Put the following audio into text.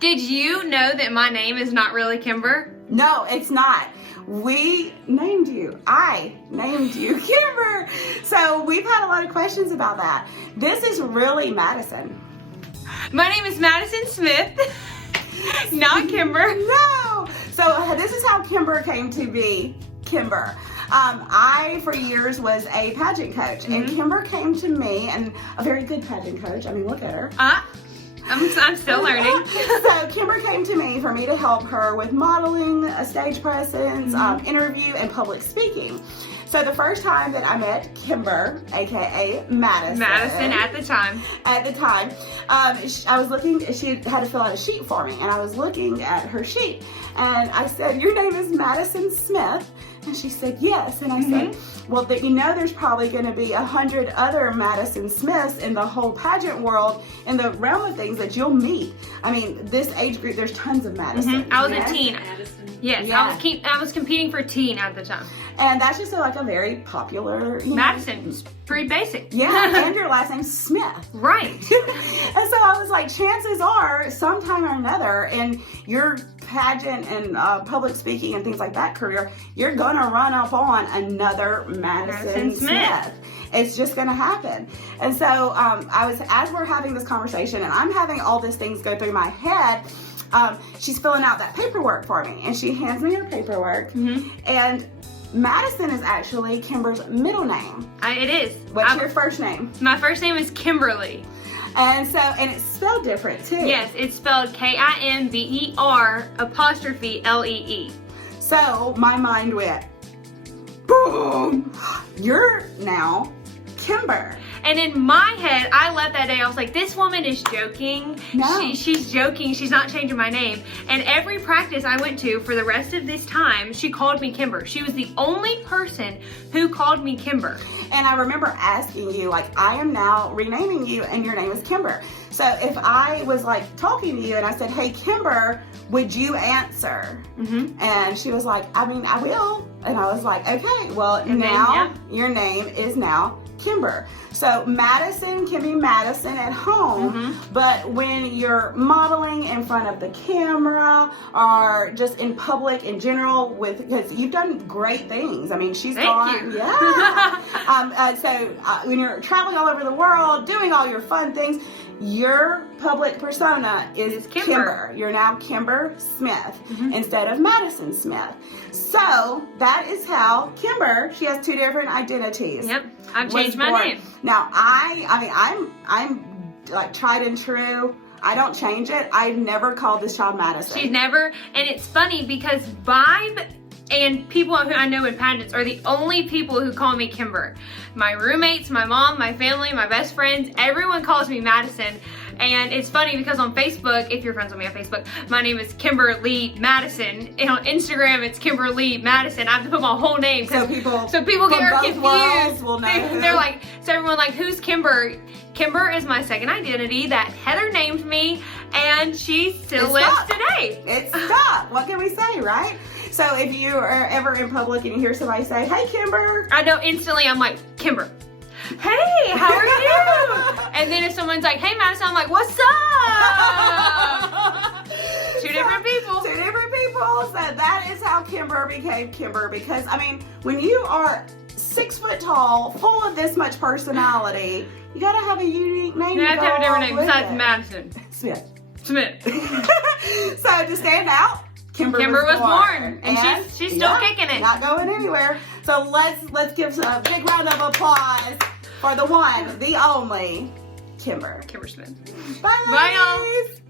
Did you know that my name is not really Kimber? No, it's not. We named you. I named you Kimber. So we've had a lot of questions about that. This is really Madison. My name is Madison Smith, not Kimber. No. So this is how Kimber came to be Kimber. I, for years, was a pageant coach, and Kimber came to me, and a very good pageant coach. I mean, look at her. I'm still learning. So Kimber came to me for me to help her with modeling, a stage presence, interview, and public speaking. So the first time that I met Kimber, aka Madison at the time, I was looking, she had to fill out a sheet for me, and I was looking at her sheet, and I said, "Your name is Madison Smith?" And she said, "Yes." And I said, "Well, you know there's probably going to be 100 other Madison Smiths in the whole pageant world, in the realm of things that you'll meet. I mean, this age group, there's tons of Madison." I was a teen. Yes, yeah. I was competing for teen at the time. And that's just like a very popular, Madison. It's pretty basic. Yeah, and your last name's Smith. Right. And so I was like, chances are, sometime or another, in your pageant and public speaking and things like that career, you're going to run up on another Madison Smith. It's just going to happen. And so as we're having this conversation, and I'm having all these things go through my head, she's filling out that paperwork for me, and she hands me her paperwork, and Madison is actually Kimber's middle name. It is. What's your first name? My first name is Kimberly. And it's spelled different too. Yes, it's spelled Kimber''Lee. So my mind went, boom, you're now Kimber. And in my head, I left that day, I was like, this woman is joking. No. She's joking. She's not changing my name. And every practice I went to for the rest of this time, she called me Kimber. She was the only person who called me Kimber. And I remember asking you, like, I am now renaming you and your name is Kimber. So if I was like talking to you and I said, "Hey, Kimber, would you answer?" And she was like, "I mean, I will." And I was like, "Okay, well, and now your name is now Kimber." So Madison can be Madison at home, but when you're modeling in front of the camera or just in public in general, because you've done great things. I mean, she's Thank you. So when you're traveling all over the world, doing all your fun things, your public persona is Kimber. You're now Kimber Smith instead of Madison Smith. So that is how Kimber, she has two different identities. Yep, I've changed my name. Now I'm like tried and true. I don't change it. I've never called this child Madison. She's never, and it's funny because Vibe and people who I know in pageants are the only people who call me Kimber. My roommates, my mom, my family, my best friends, everyone calls me Madison. And it's funny because on Facebook, if you're friends with me on Facebook, my name is Kimberly Madison. And on Instagram, it's Kimberly Madison. I have to put my whole name so people get confused. Will know They're like, so everyone like, who's Kimber? Kimber is my second identity that Heather named me, and she still lives today. It's stuck. What can we say, right? So if you are ever in public and you hear somebody say, "Hey, Kimber," I know instantly I'm like, Kimber. Hey, how are you? And then if someone's like, "Hey, Madison," I'm like, "What's up?" Two different people. Two different people. So that is how Kimber became Kimber, because I mean, when you are 6 foot tall, full of this much personality, you gotta have a unique name. You have to have a different name besides Madison. Smith. So to stand out, Kimber was born, and she's still kicking it. Not going anywhere. So let's give a big round of applause for the one, the only Kimber. Kimber Smith. Bye, Bye, y'all. ladies.